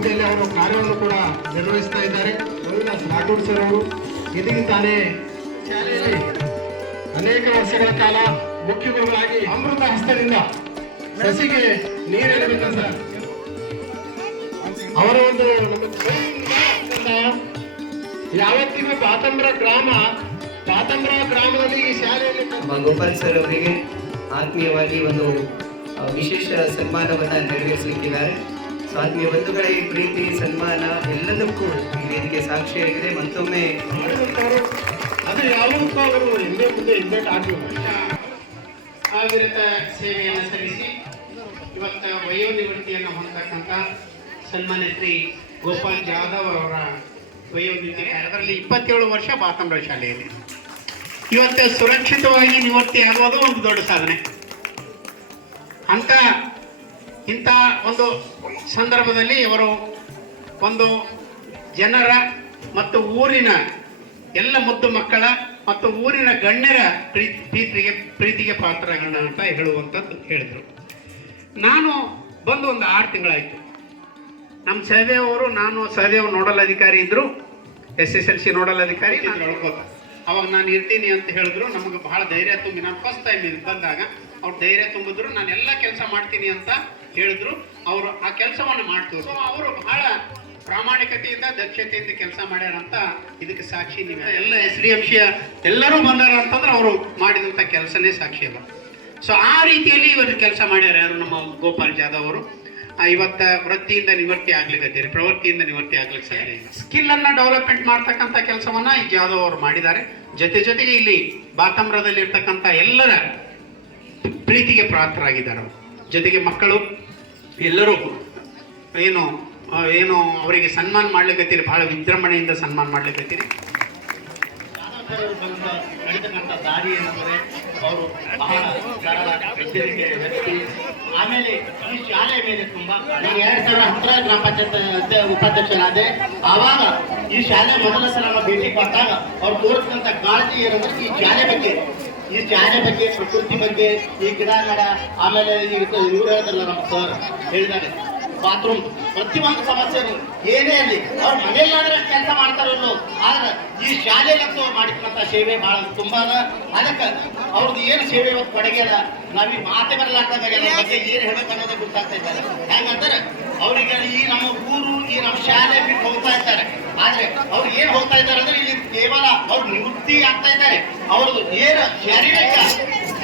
ಹುದ್ದೆಯಲ್ಲಿ ಅವರು ಕಾರ್ಯವನ್ನು ಕೂಡ ನಿರ್ವಹಿಸ್ತಾ ಇದ್ದಾರೆ. ರವಿದಾಸ್ ರಾಠೋಡ್ ಸರ್ ಅವರು ಇದೀಗ ತಾನೇ ಶಾಲೆಯಲ್ಲಿ ಅನೇಕ ವರ್ಷಗಳ ಕಾಲ ಮುಖ್ಯ ಗುರುಗಳಾಗಿ ಅಮೃತ ಹಸ್ತದಿಂದ ಸಸಿಗೆ ನೀರೆರಬೇಕಂತ ಅವರ ಒಂದು ಯಾವತ್ತಿಗೂ ಪಾತಂಬ್ರ ಗ್ರಾಮದಲ್ಲಿ ಈ ಶಾಲೆಯಲ್ಲಿ ಗೋಪಾಲ್ ಸರ್ ಅವರಿಗೆ ಆತ್ಮೀಯವಾಗಿ ಒಂದು ವಿಶೇಷ ಸನ್ಮಾನವನ್ನು ನೆರವೇರಿಸಲಿಕ್ಕಿದ್ದಾರೆ. ಸೊ ಆತ್ಮೀಯ ಬಂಧುಗಳೇ, ಈ ಪ್ರೀತಿ ಸನ್ಮಾನ ಎಲ್ಲದಕ್ಕೂ ಈ ವೇದಿಕೆ ಸಾಕ್ಷಿಯಾಗಿದೆ. ಮತ್ತೊಮ್ಮೆ ಅದು ಯಾವುದಕ್ಕೂ ಅವರು ಹಿಂದೆ ಮುಂದೆ ಹಿಂದೆ ಆಗಬೇಕು. ಅವಿರತ ಸೇವೆಯನ್ನು ಸಲ್ಲಿಸಿ ಇವತ್ತು ವಯೋನಿವೃತ್ತಿಯನ್ನು ಹೊಂದತಕ್ಕಂಥ ಸನ್ಮಾನ್ಯ ಶ್ರೀ ಗೋಪಾಲ್ ಜಾಧವ್ ಅವರ ವಯೋನಿವೃತ್ತಿ, ಅದರಲ್ಲಿ 27 ವರ್ಷ ಬಾತಂಬ್ರ ಶಾಲೆಯಲ್ಲಿ ಇವತ್ತು ಸುರಕ್ಷಿತವಾಗಿ ನಿವೃತ್ತಿ ಆಗೋದು ಒಂದು ದೊಡ್ಡ ಸಾಧನೆ. ಇಂಥ ಒಂದು ಸಂದರ್ಭದಲ್ಲಿ ಇವರು ಒಂದು ಜನರ ಮತ್ತು ಊರಿನ ಎಲ್ಲ ಮುದ್ದು ಮಕ್ಕಳ ಮತ್ತು ಊರಿನ ಗಣ್ಯರ ಪ್ರೀತಿಗೆ ಪಾತ್ರರಾಗೋಣ ಅಂತ ಹೇಳುವಂಥದ್ದು ಹೇಳಿದರು. ನಾನು ಬಂದು ಒಂದು 6 ತಿಂಗಳಾಯಿತು. ನಮ್ಮ ಸಹದೇವ್ ಅವರು, ನಾನು ಸಹದೇವ್ ನೋಡಲ್ ಅಧಿಕಾರಿ ಇದ್ದರು, SSLC ನೋಡಲ್ ಅಧಿಕಾರಿ. ನಾನು ಹೇಳ್ಕೋತ ಅವಾಗ ನಾನು ಇರ್ತೀನಿ ಅಂತ ಹೇಳಿದ್ರು. ನಮಗೆ ಬಹಳ ಧೈರ್ಯ ತುಂಬಿ, ನಾನು ಫಸ್ಟ್ ಟೈಮ್ ಬಂದಾಗ ಅವ್ರು ಧೈರ್ಯ ತುಂಬಿದ್ರು. ನಾನು ಎಲ್ಲ ಕೆಲಸ ಮಾಡ್ತೀನಿ ಅಂತ ಹೇಳಿದ್ರು. ಅವರು ಆ ಕೆಲಸವನ್ನು ಮಾಡ್ತಿದ್ರು. ಸೊ ಅವರು ಬಹಳ ಪ್ರಾಮಾಣಿಕತೆಯಿಂದ ದಕ್ಷತೆಯಿಂದ ಕೆಲಸ ಮಾಡ್ಯಾರಂತ ಇದಕ್ಕೆ ಸಾಕ್ಷಿ ನೀವು ಎಲ್ಲ SDMC ಎಲ್ಲರೂ ಬಂದಾರ ಅಂತಂದ್ರೆ ಅವರು ಮಾಡಿದಂಥ ಕೆಲಸನೇ ಸಾಕ್ಷಿ ಅಲ್ಲ. ಸೊ ಆ ರೀತಿಯಲ್ಲಿ ಇವರು ಕೆಲಸ ಮಾಡ್ಯಾರ ಯಾರು ನಮ್ಮ ಗೋಪಾಲ್ ಜಾಧವ್ ಅವರು. ಇವತ್ತು ವೃತ್ತಿಯಿಂದ ನಿವೃತ್ತಿ ಆಗ್ಲಿಕ್ಕೆ, ಪ್ರವೃತ್ತಿಯಿಂದ ನಿವೃತ್ತಿ ಆಗ್ಲಿಕ್ಕೆ ಸಾಧ್ಯ. ಸ್ಕಿಲ್ ಅನ್ನ ಡೆವಲಪ್ಮೆಂಟ್ ಮಾಡ್ತಕ್ಕಂಥ ಕೆಲಸವನ್ನ ಈ ಜಾಧವ್ ಅವರು ಮಾಡಿದ್ದಾರೆ. ಜೊತೆಗೆ ಇಲ್ಲಿ ಬಾತಂಬ್ರದಲ್ಲಿ ಇರ್ತಕ್ಕಂಥ ಎಲ್ಲರ ಪ್ರೀತಿಗೆ ಪಾತ್ರರಾಗಿದ್ದಾರೆ. ಜೊತೆಗೆ ಮಕ್ಕಳು ಎಲ್ಲರೂ ಏನು ಅವರಿಗೆ ಸನ್ಮಾನ ಮಾಡ್ಲಿಕ್ಕತ್ತೀರಿ, ಬಹಳ ವಿಜೃಂಭಣೆಯಿಂದ ಸನ್ಮಾನ ಮಾಡ್ಲಿಕ್ಕತ್ತೀರಿ. ನಡೆತಕ್ಕಂಥ ದಾರಿ ಏನಂದರೆ ಅವರು ಬಹಳ ಸರಳ ಎಚ್ಚರಿಕೆ ವ್ಯಕ್ತಿ. ಆಮೇಲೆ ಈ ಶಾಲೆ ಮೇಲೆ ತುಂಬಾ 2010 ಗ್ರಾಮ ಪಂಚಾಯತ್ ಉಪಾಧ್ಯಕ್ಷನಾದೆ. ಆವಾಗ ಈ ಶಾಲೆ ಮೊದಲ ಸಲ ನಾವು ಭೇಟಿ ಕೊಟ್ಟಾಗ ಅವ್ರು ತೋರಿಸಿದಂಥ ಕಾಳಜಿ ಏನಂದ್ರೆ ಈ ಶಾಲೆ ಬಗ್ಗೆ ಪ್ರಕೃತಿ ಬಗ್ಗೆ, ಈ ಗಿಡ ಮರ, ಆಮೇಲೆ ಇವ್ರು ಹೇಳಿದ್ರಲ್ಲ ನಮ್ಮ ಸರ್ ಹೇಳಿದ್ದಾರೆ ಬಾತ್ರೂಮ್, ಪ್ರತಿಯೊಂದು ಸಮಸ್ಯೆ ಏನೇ ಅಲ್ಲಿ ಅವ್ರ ಮನೆಯಲ್ಲಾದ್ರೆ ಕೆಲಸ ಮಾಡ್ತಾರಲ್ಲೋ, ಆದ್ರೆ ಈ ಶಾಲೆಗಂತೂ ಮಾಡಿದಂಥ ಸೇವೆ ಬಹಳ ತುಂಬಾ ಅದ. ಅದಕ್ಕೆ ಅವ್ರದ್ದು ಏನು ಸೇವೆ ಇವತ್ತು ಕೊಡಗೆಲ್ಲ ನಾವೀ ಮಾತೆ ಬರಲಾಗ್ತದೆ ಬಗ್ಗೆ ಏನು ಹೇಳಬೇಕು ಅನ್ನೋದೇ ಗೊತ್ತಾಗ್ತಾ ಇದ್ದಾರೆ. ಹೆಂಗಂತಾರೆ ಅವ್ರಿಗೆ ಈ ನಮ್ಮ ಊರು, ಈ ನಮ್ಮ ಶಾಲೆ ಬಿಟ್ಟು ಹೋಗ್ತಾ ಇದ್ದಾರೆ. ಆದ್ರೆ ಅವ್ರು ಏನ್ ಹೋಗ್ತಾ ಇದ್ದಾರೆ ಅಂದ್ರೆ ಇಲ್ಲಿ ಕೇವಲ ಅವ್ರು ನಿವೃತ್ತಿ ಆಗ್ತಾ ಇದ್ದಾರೆ. ಅವ್ರದ್ದು ಏನು ಶಾರೀರಿಕ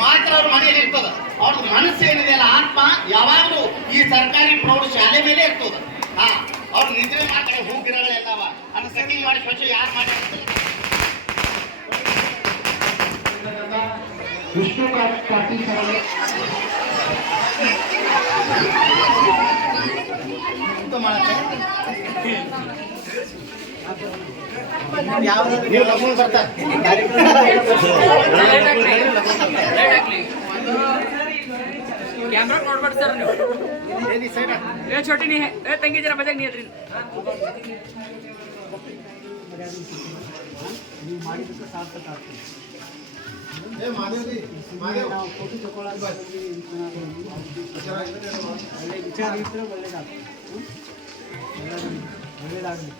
ಮಾತ್ರ ಅವ್ರ ಮನೆಯಲ್ಲಿ ಇರ್ತದ, ಅವ್ರದ್ದು ಮನಸ್ಸು ಏನಿದೆ ಅಲ್ಲ, ಆತ್ಮ ಯಾವಾಗಲೂ ಈ ಸರ್ಕಾರಿ ಪ್ರೌಢ ಶಾಲೆ ಮೇಲೆ ಇರ್ತದ. ಅವ್ರು ನಿದ್ರೆ ಮಾಡ್ತಾರೆ. ಹೂ ಗಿಡಗಳೆಲ್ಲವ ಅದನ್ನ ಸೆಟ್ಟಿಂಗ್ ಮಾಡಿ ಸ್ವಚ್ಛ ಯಾರು ಮಾಡಿ ವಿಷ್ಣು ಪಾಟೀಲ್ ಸರ್ ನೀವು ಲಕ್ಷ್ಮಣ ಬರ್ತಾರೆ. कैमरा नोट सर ये छोटी नहीं है, तंगी जरा बजाक नहीं है। ಒಳ್ಳೆದಾಗಲಿ.